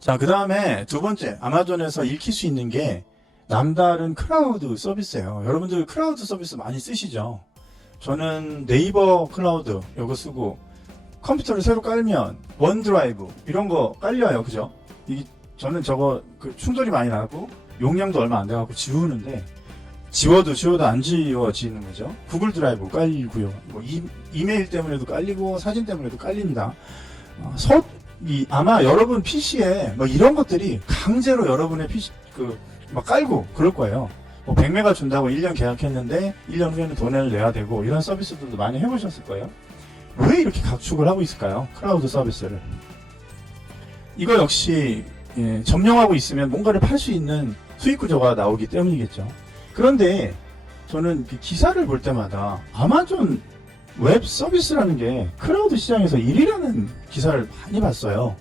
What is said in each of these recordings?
자, 그 다음에 두 번째, 아마존에서 익힐 수 있는 게 남다른 클라우드 서비스예요. 여러분들 클라우드 서비스 많이 쓰시죠? 저는 네이버 클라우드 이거 쓰고 컴퓨터를 새로 깔면 원드라이브 이런 거 깔려요. 그죠? 저는 저거 충돌이 많이 나고 용량도 얼마 안 돼갖고 지우는데 지워도 안 지워지는 거죠. 구글 드라이브 깔리고요. 뭐 이메일 때문에도 깔리고 사진 때문에도 깔립니다. 아마 여러분 PC에 뭐 이런 것들이 강제로 여러분의 PC 막 깔고 그럴 거예요. 뭐 100메가 준다고 1년 계약했는데 1년 후에는 돈을 내야 되고 이런 서비스들도 많이 해보셨을 거예요. 왜 이렇게 각축을 하고 있을까요? 클라우드 서비스를. 이거 역시 점령하고 있으면 뭔가를 팔 수 있는 수익 구조가 나오기 때문이겠죠. 그런데 저는 기사를 볼 때마다 아마존 웹 서비스라는 게 클라우드 시장에서 1위라는 기사를 많이 봤어요.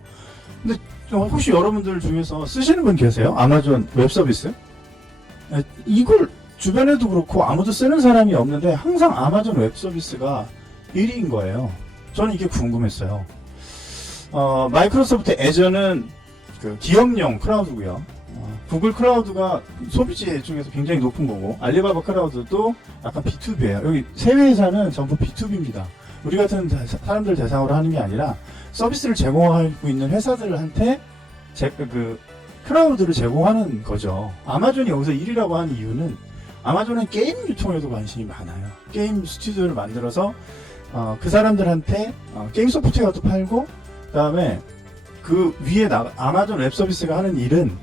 근데 혹시 여러분들 중에서 쓰시는 분 계세요? 아마존 웹 서비스? 이걸 주변에도 그렇고 아무도 쓰는 사람이 없는데 항상 아마존 웹 서비스가 1위인 거예요. 저는 이게 궁금했어요. 마이크로소프트 애저는 기업용 클라우드고요. 구글 클라우드가 소비재 중에서 굉장히 높은 거고, 알리바바 클라우드도 약간 B2B예요. 여기 세 회사는 전부 B2B입니다. 우리 같은 사람들 대상으로 하는 게 아니라 서비스를 제공하고 있는 회사들한테 클라우드를 제공하는 거죠. 아마존이 여기서 1위라고 하는 이유는 아마존은 게임 유통에도 관심이 많아요. 게임 스튜디오를 만들어서 그 사람들한테 게임 소프트웨어도 팔고, 그 다음에 그 위에 아마존 웹 서비스가 하는 일은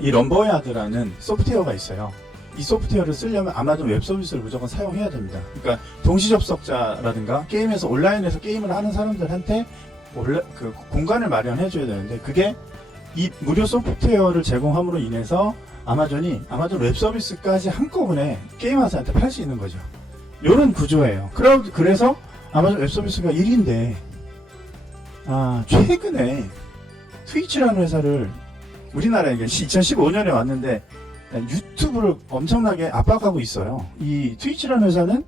이 럼버야드라는 소프트웨어가 있어요. 이 소프트웨어를 쓰려면 아마존 웹 서비스를 무조건 사용해야 됩니다. 그러니까 동시 접속자라든가 게임에서 온라인에서 게임을 하는 사람들한테 공간을 마련해 줘야 되는데, 그게 이 무료 소프트웨어를 제공함으로 인해서 아마존 웹 서비스까지 한꺼번에 게임 회사한테 팔 수 있는 거죠. 이런 구조예요. 그래서 아마존 웹 서비스가 1위인데 최근에 트위치라는 회사를 우리나라에 2015년에 왔는데 유튜브를 엄청나게 압박하고 있어요. 이 트위치라는 회사는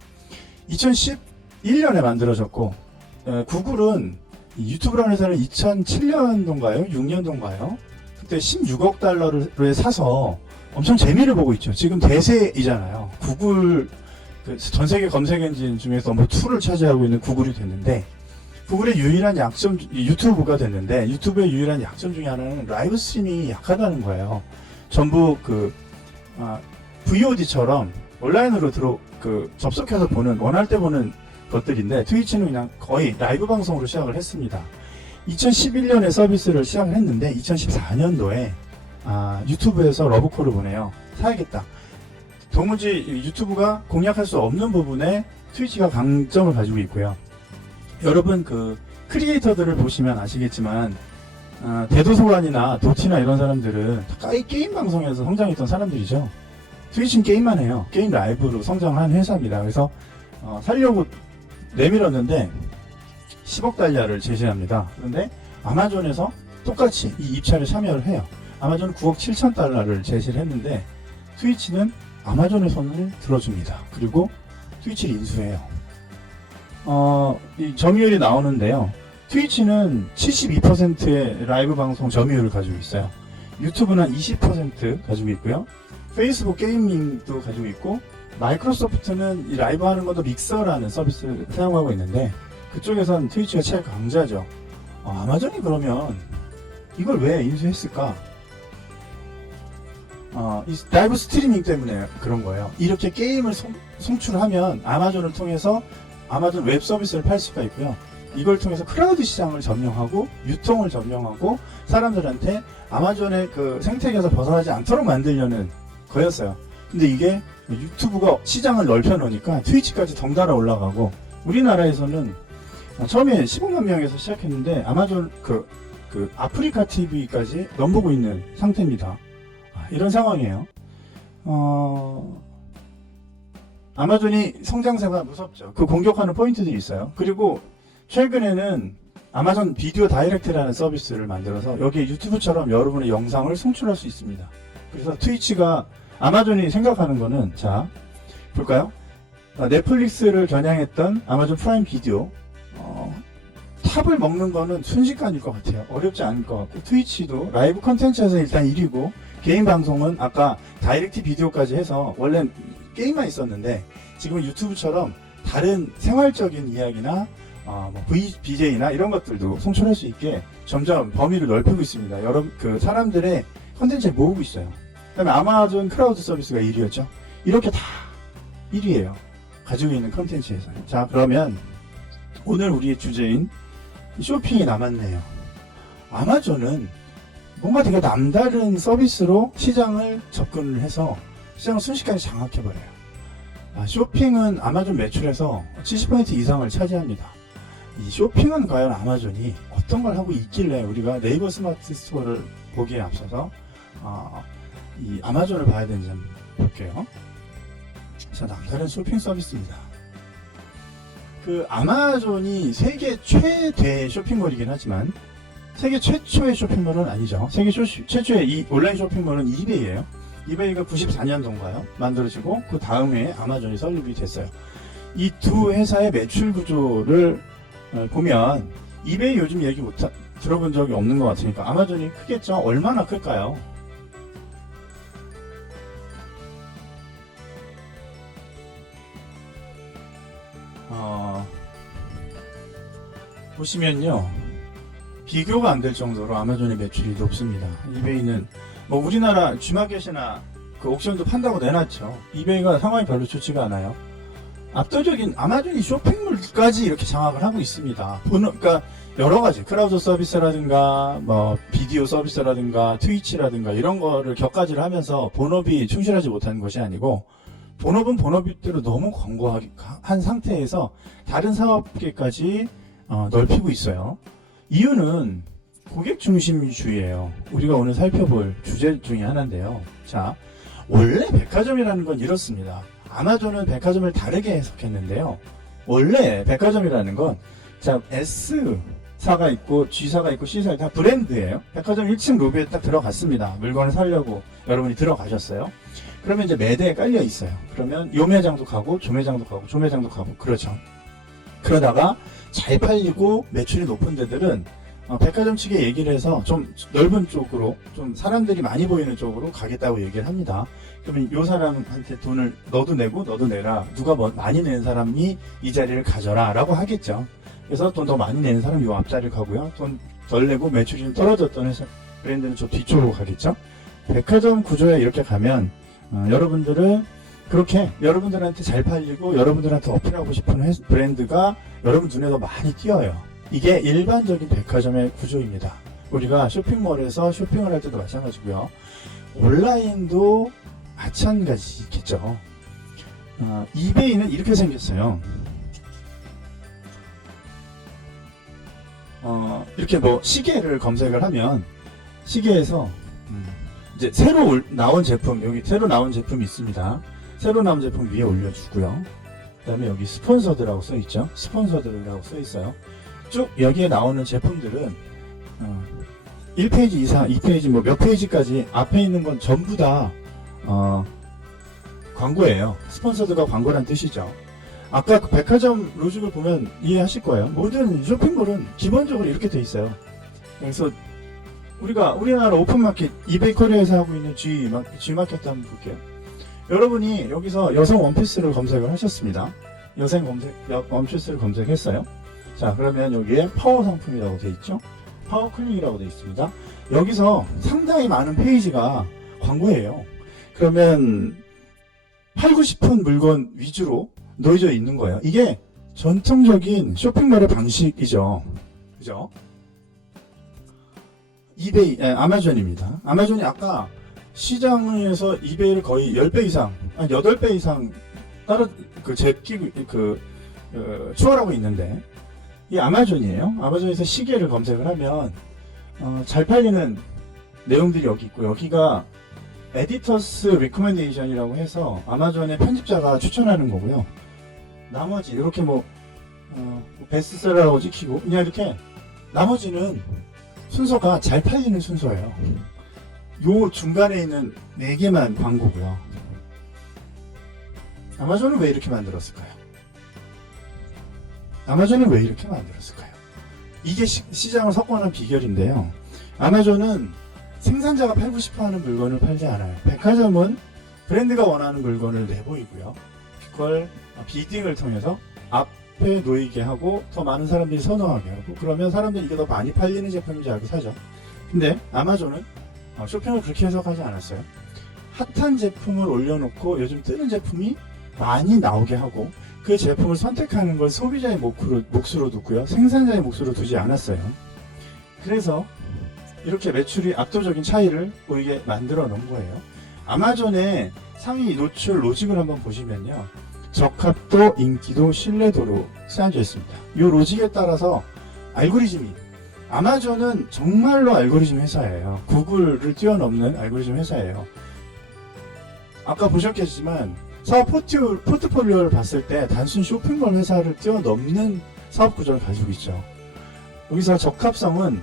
2011년에 만들어졌고, 구글은 이 유튜브라는 회사를 2007년도인가요? 6년도인가요? 그때 16억 달러를 사서 엄청 재미를 보고 있죠. 지금 대세이잖아요. 구글 전 세계 검색 엔진 중에서 넘버 2를 차지하고 있는 구글이 됐는데, 구글의 유일한 약점, 유튜브가 됐는데, 유튜브의 유일한 약점 중에 하나는 라이브 스트리밍이 약하다는 거예요. 전부 VOD처럼 온라인으로 접속해서 원할 때 보는 것들인데, 트위치는 그냥 거의 라이브 방송으로 시작을 했습니다. 2011년에 서비스를 시작을 했는데, 2014년도에 유튜브에서 러브콜을 보내요. 사야겠다. 도무지 유튜브가 공략할 수 없는 부분에 트위치가 강점을 가지고 있고요. 여러분 크리에이터들을 보시면 아시겠지만 대도서관이나 도티나 이런 사람들은 게임 방송에서 성장했던 사람들이죠. 트위치는 게임만 해요. 게임 라이브로 성장한 회사입니다. 그래서 살려고 내밀었는데 10억 달러를 제시합니다. 그런데 아마존에서 똑같이 이 입찰에 참여를 해요. 아마존은 9억 7천 달러를 제시를 했는데 트위치는 아마존의 손을 들어줍니다. 그리고 트위치를 인수해요. 이 점유율이 나오는데요. 트위치는 72%의 라이브 방송 점유율을 가지고 있어요. 유튜브는 한 20% 가지고 있고요. 페이스북 게이밍도 가지고 있고, 마이크로소프트는 이 라이브 하는 것도 믹서라는 서비스를 사용하고 있는데, 그쪽에선 트위치가 최강자죠. 아마존이 그러면 이걸 왜 인수했을까? 이 라이브 스트리밍 때문에 그런 거예요. 이렇게 게임을 송출하면 아마존을 통해서 아마존 웹 서비스를 팔 수가 있고요. 이걸 통해서 클라우드 시장을 점령하고 유통을 점령하고 사람들한테 아마존의 생태계에서 벗어나지 않도록 만들려는 거였어요. 근데 이게 유튜브가 시장을 넓혀 놓으니까 트위치까지 덩달아 올라가고, 우리나라에서는 처음에 15만 명에서 시작했는데 아마존 아프리카 TV까지 넘보고 있는 상태입니다. 이런 상황이에요. 아마존이 성장세가 무섭죠. 공격하는 포인트들이 있어요. 그리고 최근에는 아마존 비디오 다이렉트라는 서비스를 만들어서 여기에 유튜브처럼 여러분의 영상을 송출할 수 있습니다. 그래서 아마존이 생각하는 거는, 자, 볼까요? 넷플릭스를 겨냥했던 아마존 프라임 비디오, 탑을 먹는 거는 순식간일 것 같아요. 어렵지 않을 것 같고, 트위치도 라이브 컨텐츠에서 일단 1위고, 개인 방송은 아까 다이렉트 비디오까지 해서 원래 게임만 있었는데 지금 유튜브처럼 다른 생활적인 이야기나 BJ나 이런 것들도 송출할 수 있게 점점 범위를 넓히고 있습니다. 여러 그 사람들의 컨텐츠를 모으고 있어요. 그다음에 아마존 크라우드 서비스가 1위였죠. 이렇게 다 1위예요. 가지고 있는 컨텐츠에서. 자, 그러면 오늘 우리의 주제인 쇼핑이 남았네요. 아마존은 뭔가 되게 남다른 서비스로 시장을 접근을 해서 시장을 순식간에 장악해버려요. 쇼핑은 아마존 매출에서 70% 이상을 차지합니다. 이 쇼핑은 과연 아마존이 어떤 걸 하고 있길래 우리가 네이버 스마트 스토어를 보기에 앞서서 이 아마존을 봐야 되는지 한번 볼게요. 자, 남다른 쇼핑 서비스입니다. 그 아마존이 세계 최대 쇼핑몰이긴 하지만 세계 최초의 쇼핑몰은 아니죠. 세계 최초의 이 온라인 쇼핑몰은 이베이예요. 이베이가 94년도인가요? 만들어지고 그 다음에 아마존이 설립이 됐어요. 이 두 회사의 매출 구조를 보면 이베이 요즘 얘기 들어본 적이 없는 것 같으니까 아마존이 크겠죠? 얼마나 클까요? 보시면요, 비교가 안 될 정도로 아마존의 매출이 높습니다. 이베이는 뭐 우리나라 G마켓이나 그 옥션도 판다고 내놨죠. 이베이가 상황이 별로 좋지가 않아요. 압도적인 아마존이 쇼핑몰까지 이렇게 장악을 하고 있습니다. 그러니까 여러 가지 크라우드 서비스라든가 뭐 비디오 서비스라든가 트위치라든가 이런 거를 격가지를 하면서 본업이 충실하지 못하는 것이 아니고, 본업은 본업대로 너무 광고한 상태에서 다른 사업계까지 넓히고 있어요. 이유는 고객 중심주의예요. 우리가 오늘 살펴볼 주제 중에 하나인데요. 자, 원래 백화점이라는 건 이렇습니다. 아마존은 백화점을 다르게 해석했는데요. 원래 백화점이라는 건, 자, S사가 있고 G사가 있고 C사가 있고 다 브랜드예요. 백화점 1층 로비에 딱 들어갔습니다. 물건을 사려고 여러분이 들어가셨어요. 그러면 이제 매대에 깔려 있어요. 그러면 요 매장도 가고 저 매장도 가고 저 매장도 가고 그렇죠. 그러다가 잘 팔리고 매출이 높은 데들은 백화점 측에 얘기를 해서 좀 넓은 쪽으로, 좀 사람들이 많이 보이는 쪽으로 가겠다고 얘기를 합니다. 그러면 요 사람한테 돈을 너도 내고 너도 내라, 누가 많이 내는 사람이 이 자리를 가져라 라고 하겠죠. 그래서 돈 더 많이 내는 사람이 요 앞자리를 가고요, 돈 덜 내고 매출이 좀 떨어졌던 회사 브랜드는 저 뒤쪽으로 가겠죠. 백화점 구조에 이렇게 가면 여러분들은 그렇게 여러분들한테 잘 팔리고 여러분들한테 어필하고 싶은 브랜드가 여러분 눈에 더 많이 띄어요. 이게 일반적인 백화점의 구조입니다. 우리가 쇼핑몰에서 쇼핑을 할 때도 마찬가지고요. 온라인도 마찬가지겠죠. 이베이는 이렇게 생겼어요. 이렇게 뭐 시계를 검색을 하면 시계에서 이제 새로 나온 제품, 여기 새로 나온 제품이 있습니다. 새로 나온 제품 위에 올려주고요. 그 다음에 여기 스폰서드라고 써있죠. 스폰서드라고 써있어요. 쭉 여기에 나오는 제품들은 1페이지 이상, 2페이지 뭐 몇 페이지까지 앞에 있는 건 전부 다 광고예요. 스폰서드가 광고란 뜻이죠. 아까 그 백화점 로직을 보면 이해하실 거예요. 모든 쇼핑몰은 기본적으로 이렇게 돼 있어요. 그래서 우리나라 오픈마켓 이베이 코리아에서 하고 있는 G마켓 한번 볼게요. 여러분이 여기서 여성 원피스를 검색을 하셨습니다. 원피스를 검색했어요. 자, 그러면 여기에 파워 상품이라고 되어 있죠. 파워 클릭이라고 되어 있습니다. 여기서 상당히 많은 페이지가 광고예요. 그러면 팔고 싶은 물건 위주로 놓여져 있는 거예요. 이게 전통적인 쇼핑몰의 방식이죠. 그죠? 아마존입니다. 아마존이 아까 시장에서 이베이를 거의 10배 이상, 한 8배 이상 추월하고 있는데, 이 아마존이에요. 아마존에서 시계를 검색을 하면 잘 팔리는 내용들이 여기 있고, 여기가 에디터스 리코멘데이션이라고 해서 아마존의 편집자가 추천하는 거고요. 나머지 이렇게 베스트셀러라고 찍히고 그냥 이렇게, 나머지는 순서가 잘 팔리는 순서예요. 요 중간에 있는 4개만 광고고요. 아마존은 왜 이렇게 만들었을까요? 이게 시장을 석권한 비결인데요. 아마존은 생산자가 팔고 싶어하는 물건을 팔지 않아요. 백화점은 브랜드가 원하는 물건을 내보이고요. 그걸 비딩을 통해서 앞에 놓이게 하고 더 많은 사람들이 선호하게 하고, 그러면 사람들이 이게 더 많이 팔리는 제품인지 알고 사죠. 근데 아마존은 쇼핑을 그렇게 해석하지 않았어요. 핫한 제품을 올려놓고 요즘 뜨는 제품이 많이 나오게 하고, 그 제품을 선택하는 걸 소비자의 몫으로 두고요, 생산자의 몫으로 두지 않았어요. 그래서 이렇게 매출이 압도적인 차이를 보이게 만들어 놓은 거예요. 아마존의 상위 노출 로직을 한번 보시면요, 적합도, 인기도, 신뢰도로 쓰여져 있습니다. 이 로직에 따라서 알고리즘이, 아마존은 정말로 알고리즘 회사예요. 구글을 뛰어넘는 알고리즘 회사예요. 아까 보셨겠지만 사업 포트폴리오를 봤을 때 단순 쇼핑몰 회사를 뛰어넘는 사업 구조를 가지고 있죠. 여기서 적합성은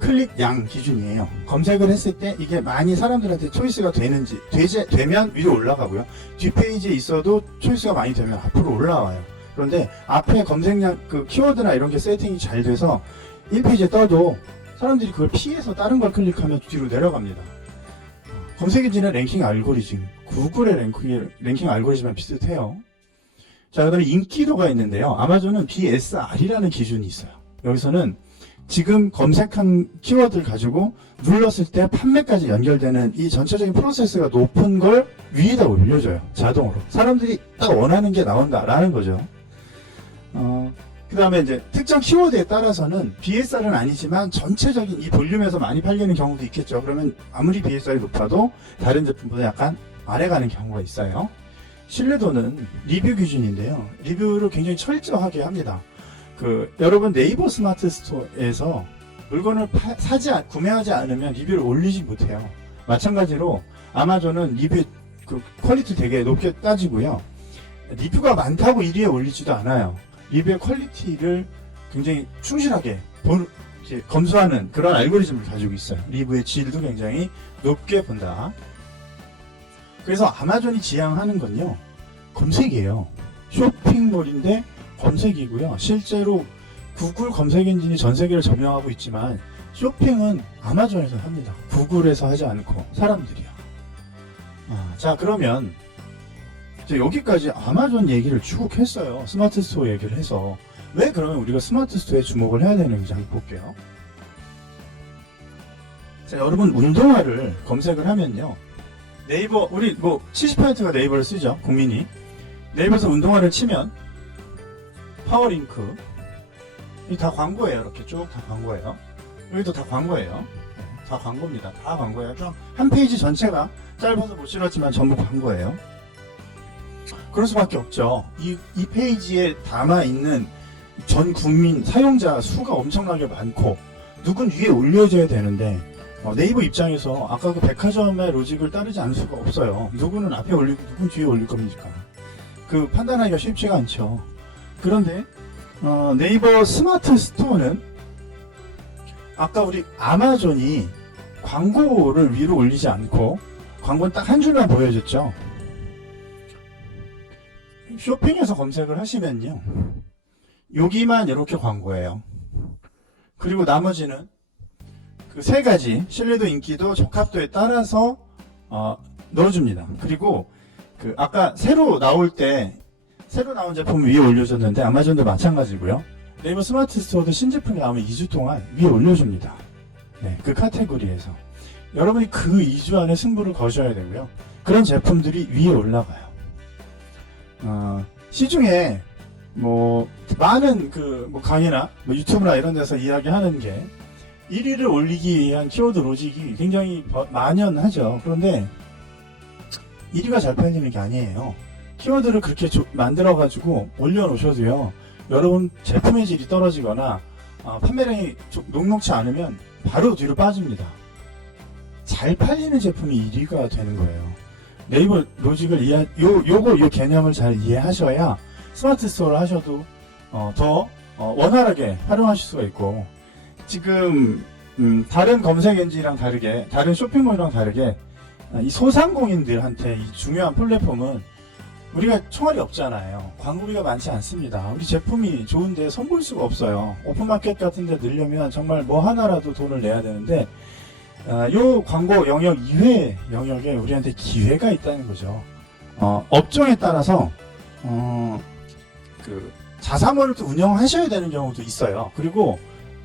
클릭 양 기준이에요. 검색을 했을 때 이게 많이 사람들한테 초이스가 되면 위로 올라가고요. 뒷페이지에 있어도 초이스가 많이 되면 앞으로 올라와요. 그런데 앞에 검색량, 키워드나 이런 게 세팅이 잘 돼서 1페이지에 떠도 사람들이 그걸 피해서 다른 걸 클릭하면 뒤로 내려갑니다. 검색 엔진의 랭킹 알고리즘, 구글의 랭킹 알고리즘과 비슷해요. 자, 그 다음에 인기도가 있는데요. 아마존은 BSR이라는 기준이 있어요. 여기서는 지금 검색한 키워드를 가지고 눌렀을 때 판매까지 연결되는 이 전체적인 프로세스가 높은 걸 위에다 올려줘요. 자동으로. 사람들이 딱 원하는 게 나온다라는 거죠. 그 다음에 이제 특정 키워드에 따라서는 BSR은 아니지만 전체적인 이 볼륨에서 많이 팔리는 경우도 있겠죠. 그러면 아무리 BSR이 높아도 다른 제품보다 약간 아래 가는 경우가 있어요. 신뢰도는 리뷰 기준인데요. 리뷰를 굉장히 철저하게 합니다. 여러분 네이버 스마트 스토어에서 물건을 구매하지 않으면 리뷰를 올리지 못해요. 마찬가지로 아마존은 리뷰 퀄리티 되게 높게 따지고요. 리뷰가 많다고 1위에 올리지도 않아요. 리뷰의 퀄리티를 굉장히 충실하게 검수하는 그런 알고리즘을 가지고 있어요. 리뷰의 질도 굉장히 높게 본다. 그래서 아마존이 지향하는 건요, 검색이에요. 쇼핑몰인데 검색이고요. 실제로 구글 검색 엔진이 전 세계를 점령하고 있지만 쇼핑은 아마존에서 합니다. 구글에서 하지 않고 사람들이요. 자, 그러면 여기까지 아마존 얘기를 쭉 했어요. 스마트 스토어 얘기를 해서. 왜 그러면 우리가 스마트 스토어에 주목을 해야 되는지 한번 볼게요. 자, 여러분 운동화를 검색을 하면요, 네이버, 우리 70%가 네이버를 쓰죠, 국민이. 네이버에서 운동화를 치면 파워링크, 이 다 광고예요. 이렇게 쭉 다 광고예요. 여기도 다 광고예요. 다 광고입니다. 다 광고예요. 좀 한 페이지 전체가 짧아서 못 실었지만 전부 광고예요. 그럴 수밖에 없죠. 이 페이지에 담아있는 전 국민 사용자 수가 엄청나게 많고 누군 위에 올려줘야 되는데, 네이버 입장에서 아까 그 백화점의 로직을 따르지 않을 수가 없어요. 누구는 앞에 올리고 누군 뒤에 올릴 겁니까? 판단하기가 쉽지가 않죠. 그런데 네이버 스마트 스토어는 아까 우리 아마존이 광고를 위로 올리지 않고 광고는 딱 한 줄만 보여줬죠. 쇼핑에서 검색을 하시면요, 여기만 이렇게 광고예요. 그리고 나머지는 그 세 가지 신뢰도, 인기도, 적합도에 따라서 넣어줍니다. 그리고 아까 새로 나온 제품 위에 올려줬는데 아마존도 마찬가지고요. 네이버 스마트 스토어도 신제품이 나오면 2주 동안 위에 올려줍니다. 네, 그 카테고리에서 여러분이 그 2주 안에 승부를 거셔야 되고요. 그런 제품들이 위에 올라가요. 시중에 많은 강의나 유튜브나 이런 데서 이야기하는 게 1위를 올리기 위한 키워드 로직이 굉장히 만연하죠. 그런데 1위가 잘 팔리는 게 아니에요. 키워드를 그렇게 만들어가지고 올려놓으셔도요, 여러분 제품의 질이 떨어지거나 판매량이 녹록치 않으면 바로 뒤로 빠집니다. 잘 팔리는 제품이 1위가 되는 거예요. 네이버 로직을 요 개념을 잘 이해하셔야 스마트 스토어를 하셔도 더 원활하게 활용하실 수가 있고, 지금 다른 검색 엔진이랑 다르게, 다른 쇼핑몰이랑 다르게 이 소상공인들한테 이 중요한 플랫폼은 우리가 총알이 없잖아요. 광고비가 많지 않습니다. 우리 제품이 좋은데 선보일 수가 없어요. 오픈마켓 같은 데 넣으려면 정말 뭐 하나라도 돈을 내야 되는데 요 광고 영역 이외의 영역에 우리한테 기회가 있다는 거죠. 업종에 따라서 그 자사몰을 또 운영하셔야 되는 경우도 있어요. 그리고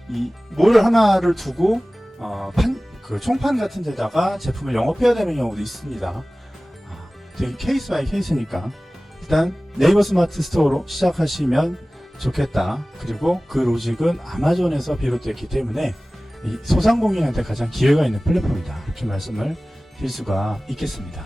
이 몰 하나를 두고 그 총판 같은 데다가 제품을 영업해야 되는 경우도 있습니다. 되게 케이스 바이 케이스니까 일단 네이버 스마트 스토어로 시작하시면 좋겠다. 그리고 그 로직은 아마존에서 비롯됐기 때문에 이 소상공인한테 가장 기회가 있는 플랫폼이다. 이렇게 말씀을 드릴 수가 있겠습니다.